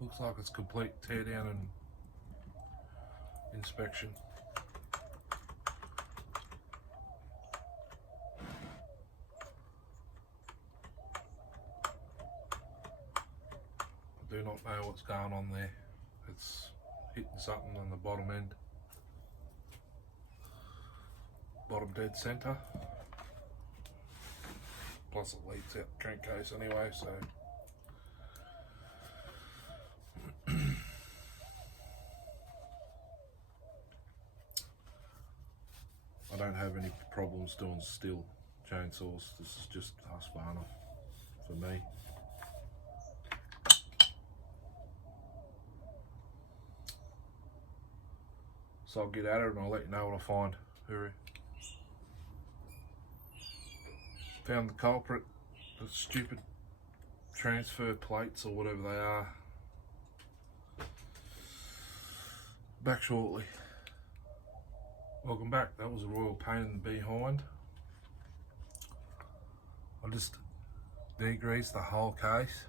Looks like it's complete tear down and inspection. I do not know what's going on there. It's hitting something on the bottom end. Bottom dead centre. Plus it leads out the crankcase anyway, so I don't have any problems doing steel chainsaws. This is just Husqvarna for me. So I'll get at it and I'll let you know what I find. Hurry. Found the culprit, the stupid transfer plates or whatever they are. Back shortly. Welcome back. That was a royal pain in the behind. I just degreased the whole case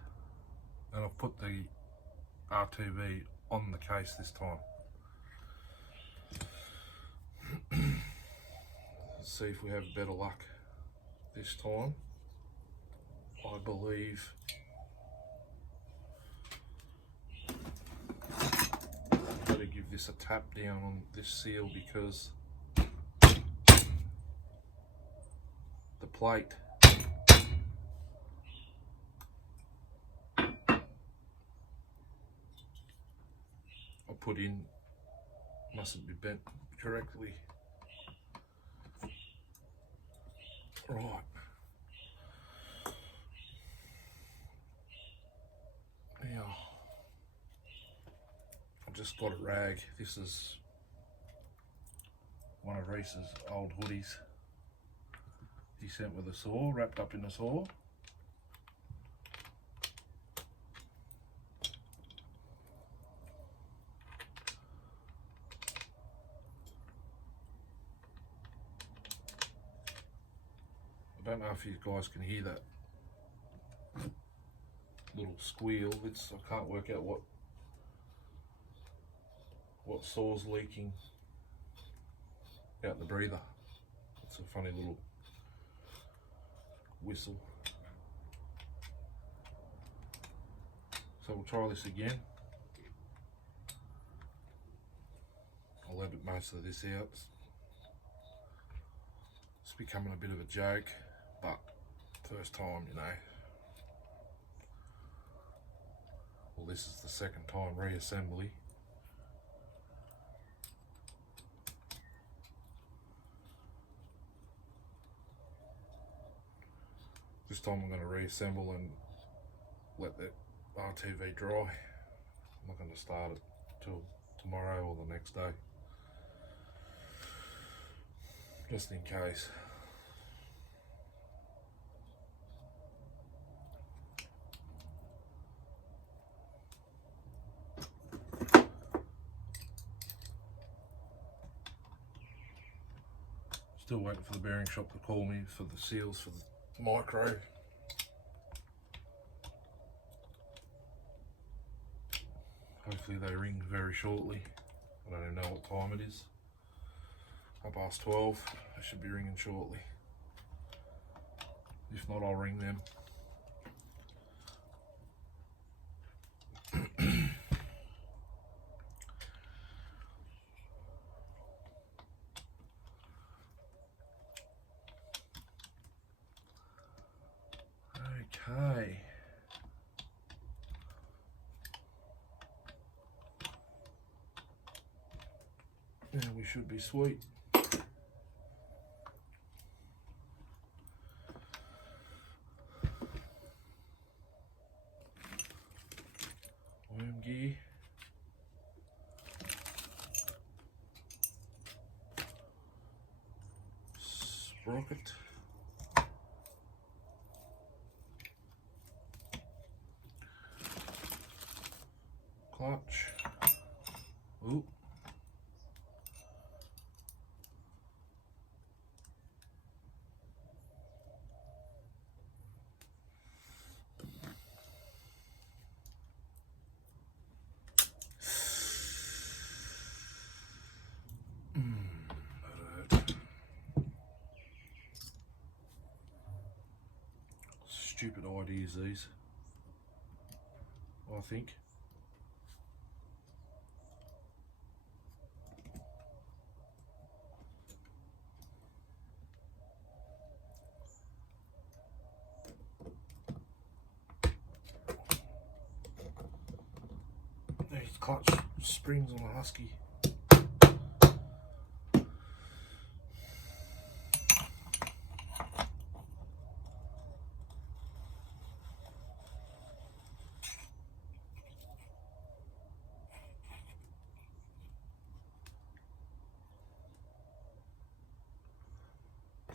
and I've put the RTV on the case this time. Let's see if we have better luck this time. I believe I've got to give this a tap down on this seal because the plate I put in mustn't be bent correctly. Right. Now, I've just got a rag. This is one of Reese's old hoodies. He sent with a saw, wrapped up in a saw. I don't know if you guys can hear that little squeal. I can't work out what saw's leaking out the breather. It's a funny little whistle. So we'll try this again. I'll edit most of this out. It's becoming a bit of a joke, but first time, you know. Well, this is the second time reassembly. This time I'm going to reassemble and let that RTV dry. I'm not going to start it till tomorrow or the next day, just in case. Still waiting for the bearing shop to call me for the seals for the micro. Hopefully they ring very shortly. I don't even know what time it is. 12:30. They should be ringing shortly. If not, I'll ring them. Okay. Now we should be sweet. Worm gear. Sprocket. Clutch. Ooh. stupid ideas, these, I think. These clutch springs on the Husky.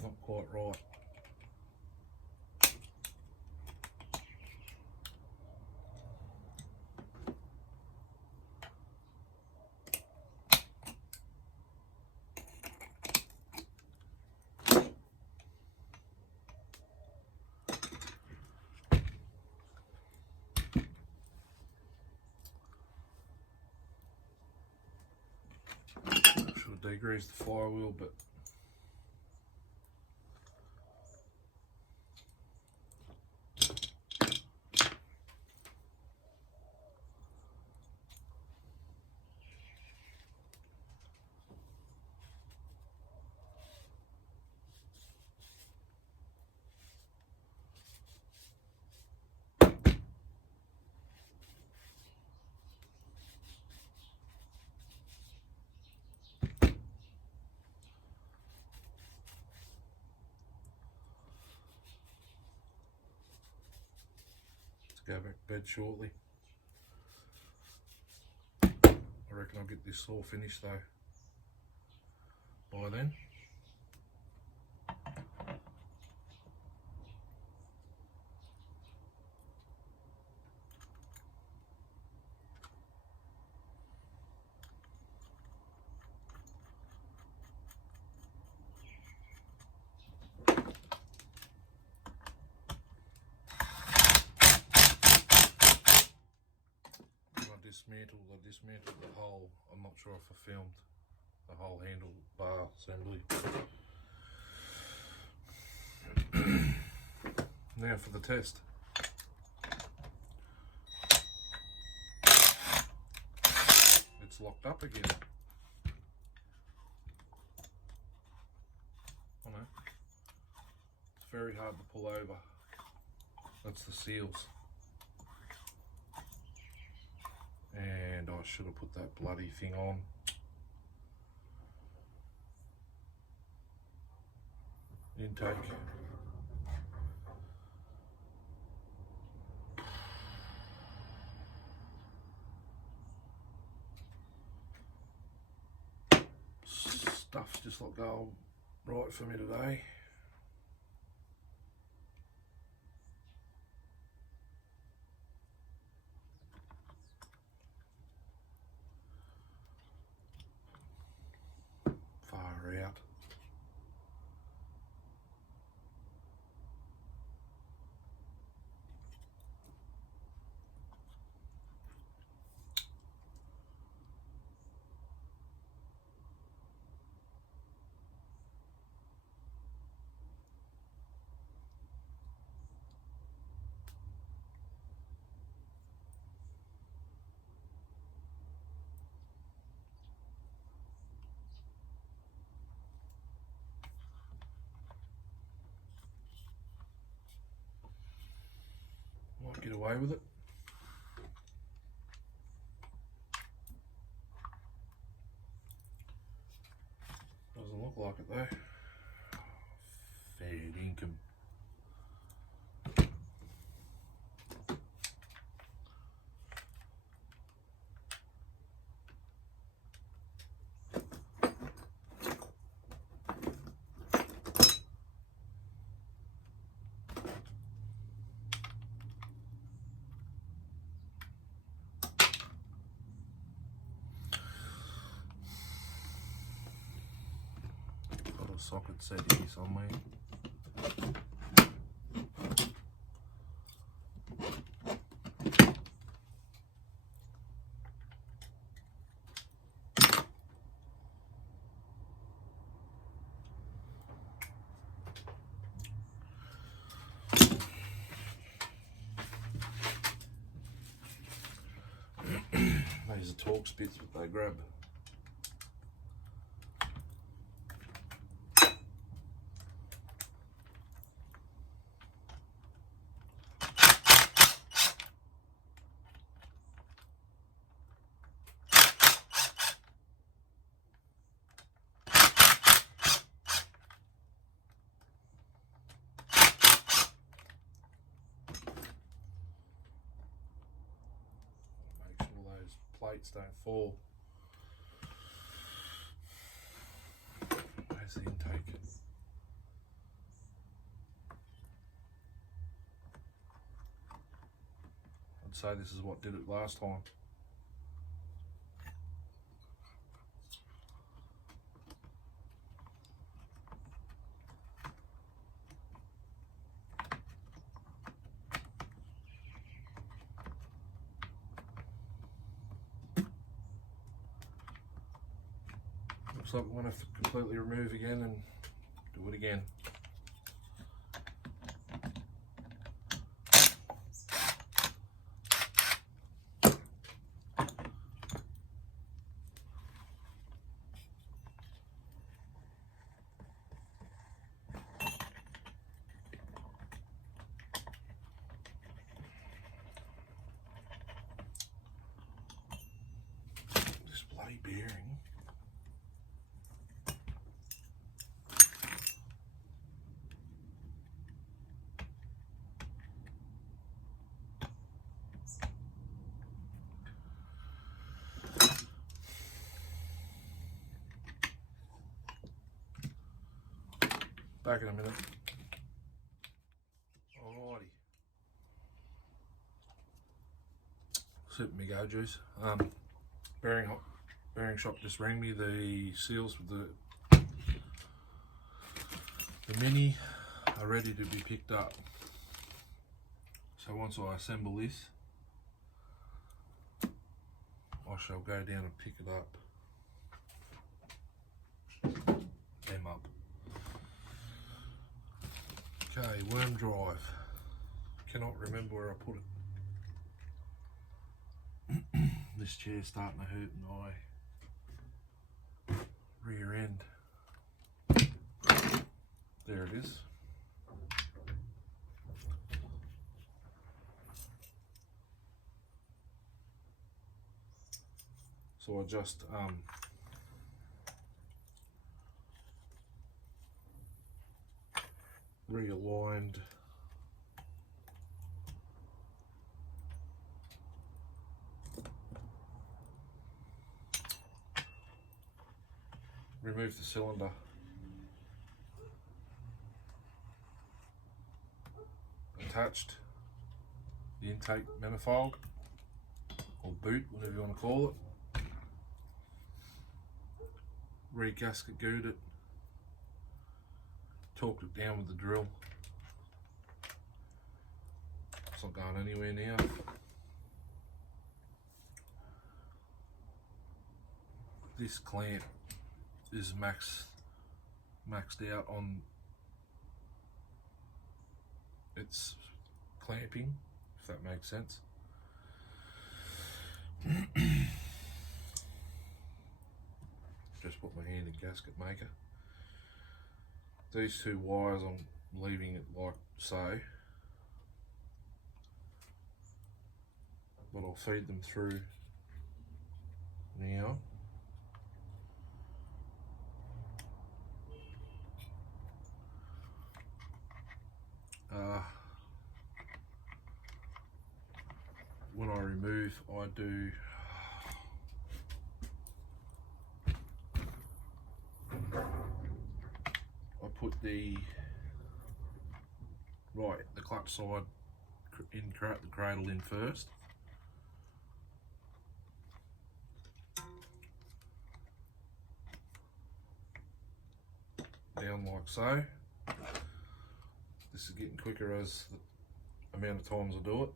Not quite right. Should have degreased the flywheel, but go back to bed shortly. I reckon I'll get this saw finished though by then. I dismantled the whole, I'm not sure if I filmed the whole handlebar assembly. Now for the test. It's locked up again. I know. It's very hard to pull over. That's the seals. And I should have put that bloody thing on. Intake. Stuff's just not going right for me today. Far out. Might get away with it. Doesn't look like it though. Fair income. Socket set here somewhere. are Torx bits, but they grab. Make sure those plates don't fall. Where's the intake? I'd say this is what did it last time. Looks like we're going to completely remove again and do it again. This bloody bearing. Back in a minute. Alrighty. Super me go juice. Bearing shop just rang me. The seals with the Mini are ready to be picked up. So once I assemble this, I shall go down and pick it up. Them up. Okay, worm drive. Cannot remember where I put it. This chair's starting to hurt my rear end. There it is. So I just realigned remove the cylinder, attached the intake manifold or boot, whatever you want to call it, re-gasket glued it, torqued it down with the drill. It's not going anywhere now. This clamp is maxed out on its clamping, if that makes sense. Just put my hand in gasket maker. These two wires I'm leaving it like so, but I'll feed them through now. When I remove, I put the clutch side in, the cradle in first. Down like so. This is getting quicker as the amount of times I do it.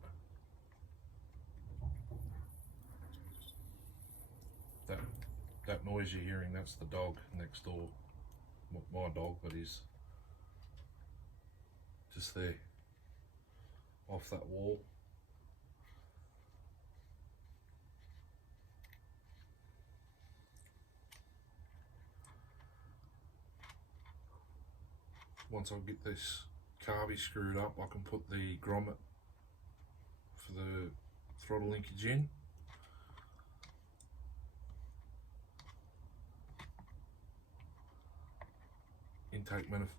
That noise you're hearing, that's the dog next door. My dog, but he's just there, off that wall. once I get this carby screwed up, I can put the grommet for the throttle linkage in.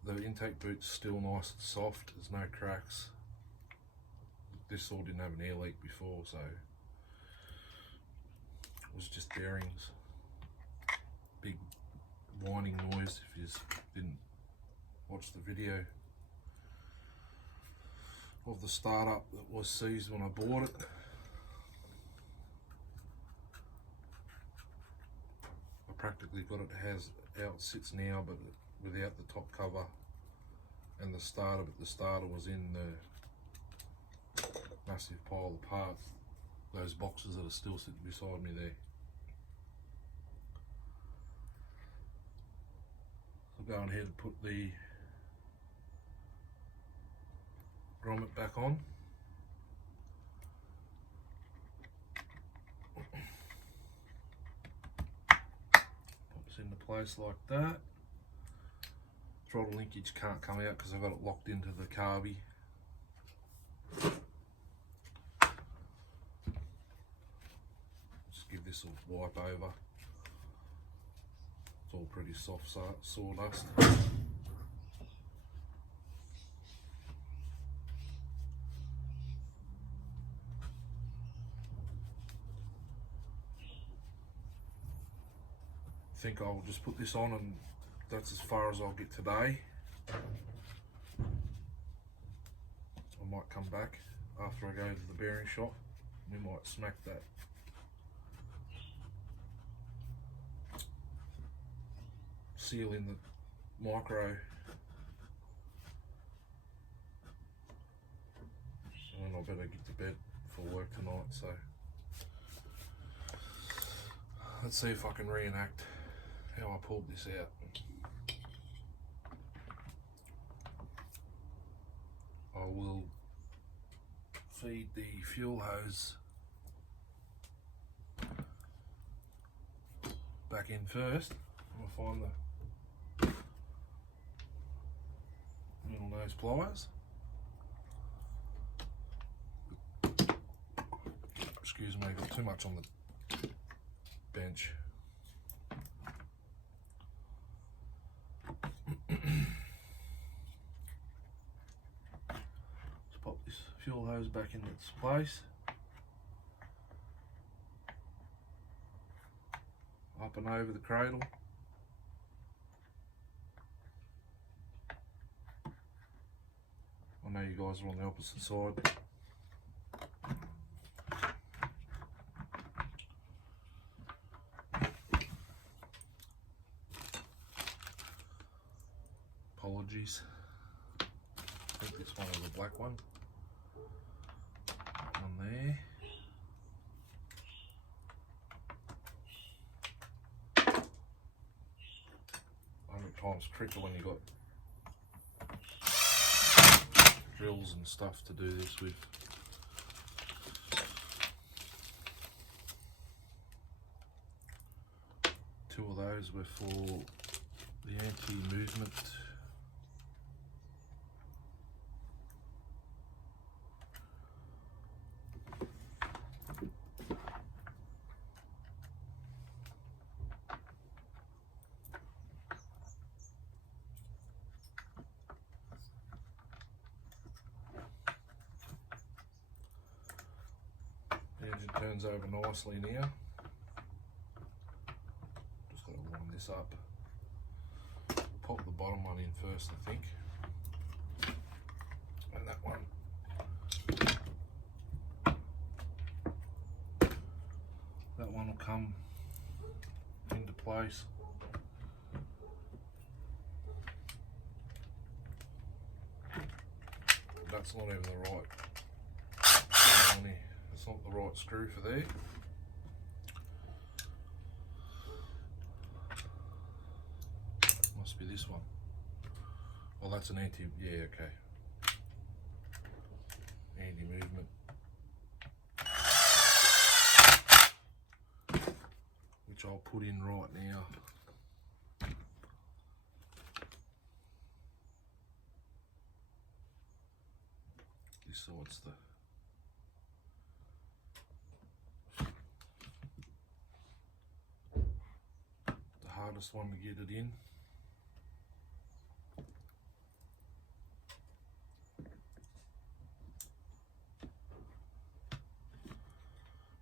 The intake boot's still nice and soft, there's no cracks. This saw didn't have an air leak before, so it was just bearings. Big whining noise if you didn't watch the video of the startup that was seized when I bought it. I practically got it how it sits now, but without the top cover and the starter, but the starter was in the massive pile of parts, those boxes that are still sitting beside me there. So going ahead and put the grommet back on. Pops into place like that. Throttle linkage can't come out because I've got it locked into the carby. Just give this a wipe over. It's all pretty soft sawdust. I think I'll just put this on, and that's as far as I'll get today. I might come back after I go to the bearing shop. We might smack that seal in the micro, and I better get to bed for work tonight, so let's see if I can reenact how I pulled this out. I will feed the fuel hose back in first. I'll find the little nose pliers. Excuse me, got too much on the bench. Let's pop this fuel hose back in its place. Up and over the cradle. I know you guys are on the opposite side. Apologies. I think this one was the black one. That one there. Times quicker when you got drills and stuff to do this with. Two of those were for the anti-movement . The engine turns over nicely now. Just got to line this up. Pop the bottom one in first, I think. And that one. That one will come into place. That's not even the right. It's not the right screw for there. Must be this one. Well, that's an yeah, okay. Anti-movement. Which I'll put in right now. so it's the hardest one to get it in.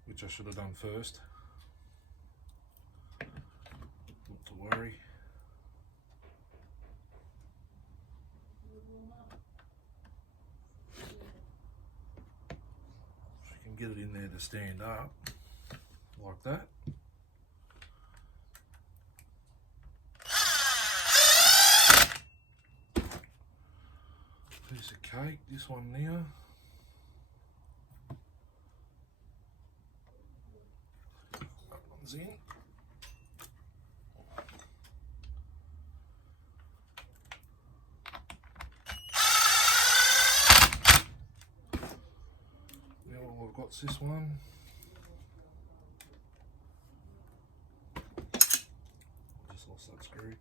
Which I should have done first. Not to worry. If you can get it in there to stand up like that. Piece of cake, this one now. That one's in. Now all I've got's this one. Just lost that screw.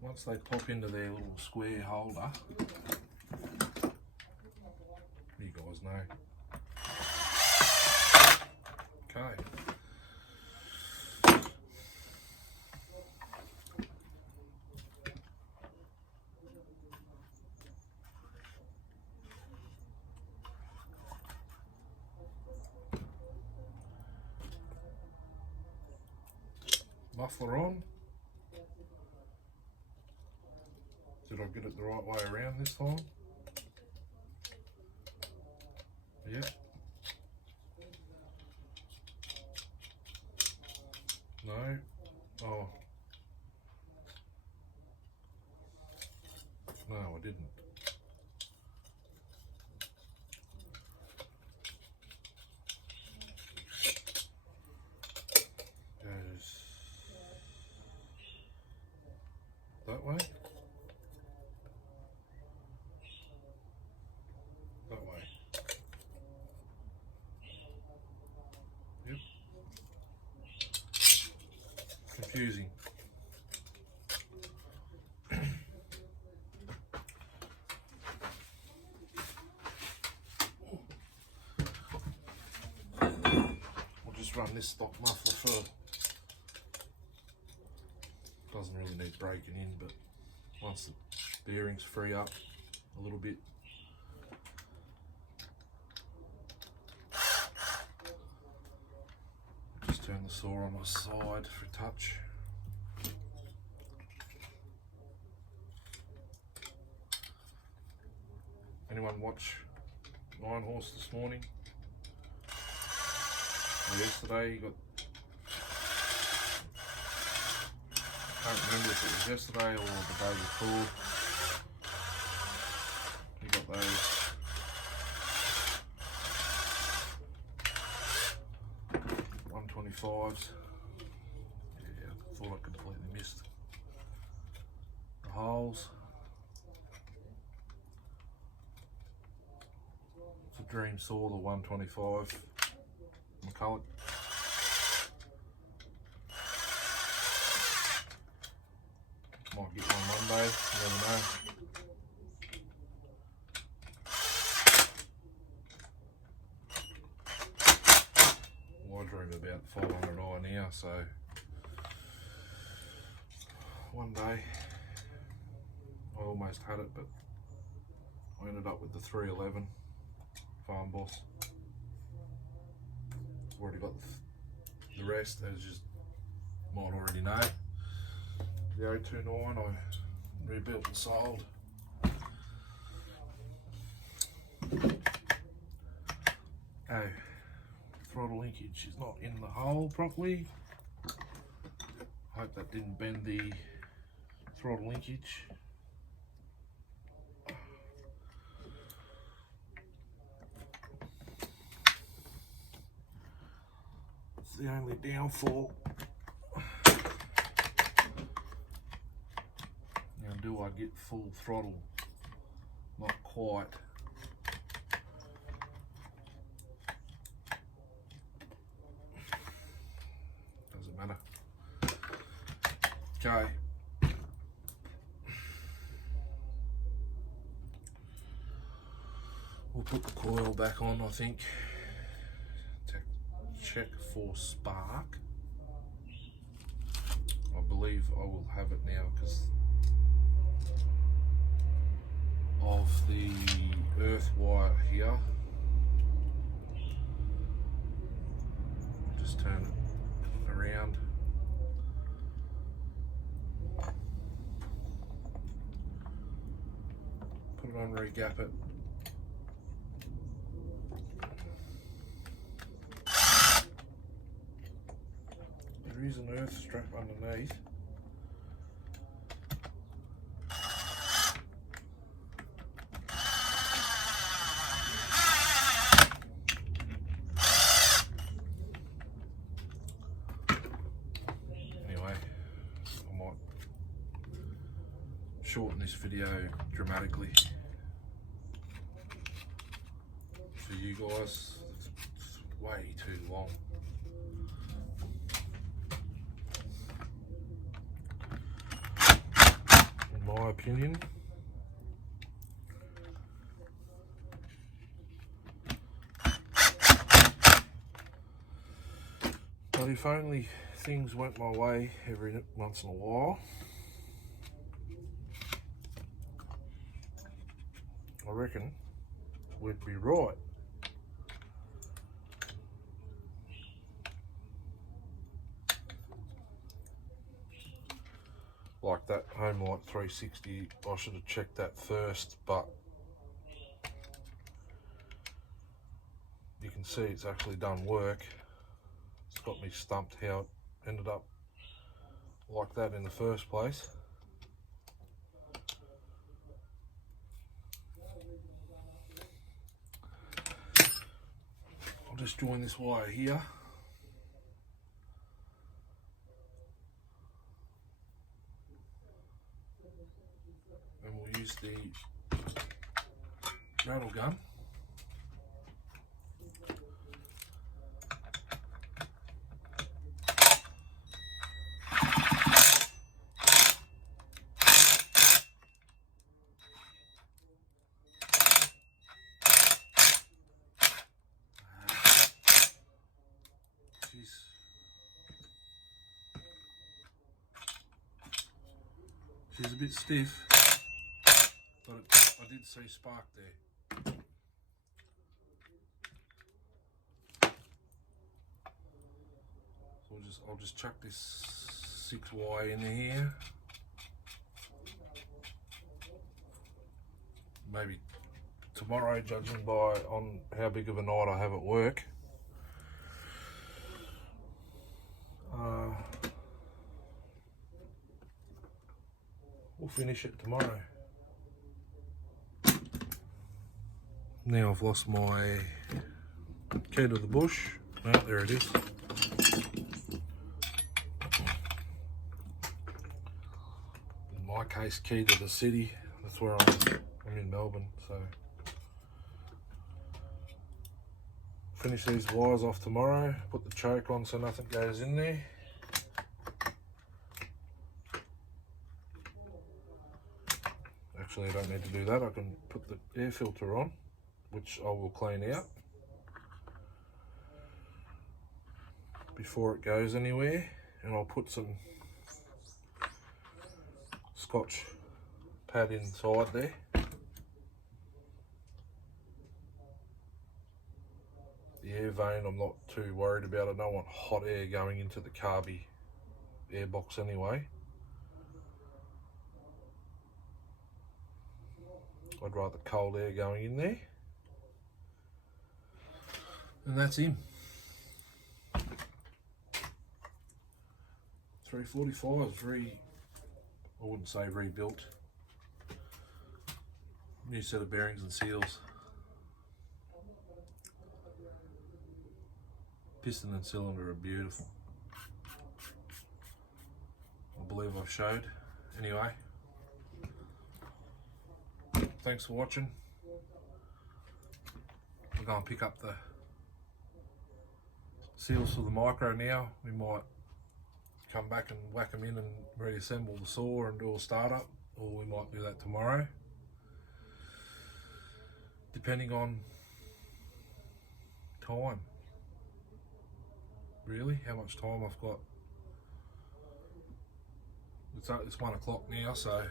Once they pop into their little square holder, you guys know. Okay. Muffler on. Did I get it the right way around this time? Yeah. No. Oh. No, I didn't. Goes that way. That way. Yep. Confusing. We'll just run this stock muffler for. Doesn't really need breaking in, but once the bearings free up a little bit. Just turn the saw on the side for a touch. Anyone watch 9 Horse this morning? Or yesterday? You got. I can't remember if it was yesterday or the day before. You got those 125s. Yeah, I thought I completely missed the holes. It's a Dream Saw, the 125 McCulloch. Might get one Monday, you never know. Well, I dream about 500i now, so one day I almost had it, but I ended up with the 311 Farm Boss. I've already got the rest, as you might already know. The 029 I rebuilt and sold. Oh, throttle linkage is not in the hole properly. Hope that didn't bend the throttle linkage. It's the only downfall. Now, do I get full throttle? Not quite. Doesn't matter. Okay. We'll We'll put the coil back on, I think, to check for spark. I believe I will have it now because of the earth wire here. Just turn it around. Put it on, re-gap it. There is an earth strap underneath. Anyway, I might shorten this video dramatically for you guys. It's way too long. In my opinion. But if only things went my way every once in a while, I reckon we'd be right. Like that Homelight 360, I should have checked that first, but you can see it's actually done work. It's got me stumped how it ended up like that in the first place. I'll just join this wire here. And we'll use the rattle gun. She's a bit stiff, but I did see spark there. So I'll just chuck this 6Y in here. Maybe tomorrow, judging by on how big of a night I have at work. We'll finish it tomorrow. Now I've lost my key to the bush. No, there it is. In my case, key to the city. That's where I'm in Melbourne, so finish these wires off tomorrow, put the choke on so nothing goes in there. Actually, I don't need to do that. I can put the air filter on, which I will clean out before it goes anywhere, and I'll put some Scotch pad inside there. The air vane I'm not too worried about. I don't want hot air going into the carby air box anyway. I'd rather cold air going in there. And that's him. 345's I wouldn't say rebuilt. New set of bearings and seals. Piston and cylinder are beautiful. I believe I've showed. Anyway, thanks for watching. We're going to pick up the seals for the micro now. We might come back and whack them in and reassemble the saw and do a startup, or we might do that tomorrow. depending on time. Really, how much time I've got. It's 1 o'clock now, so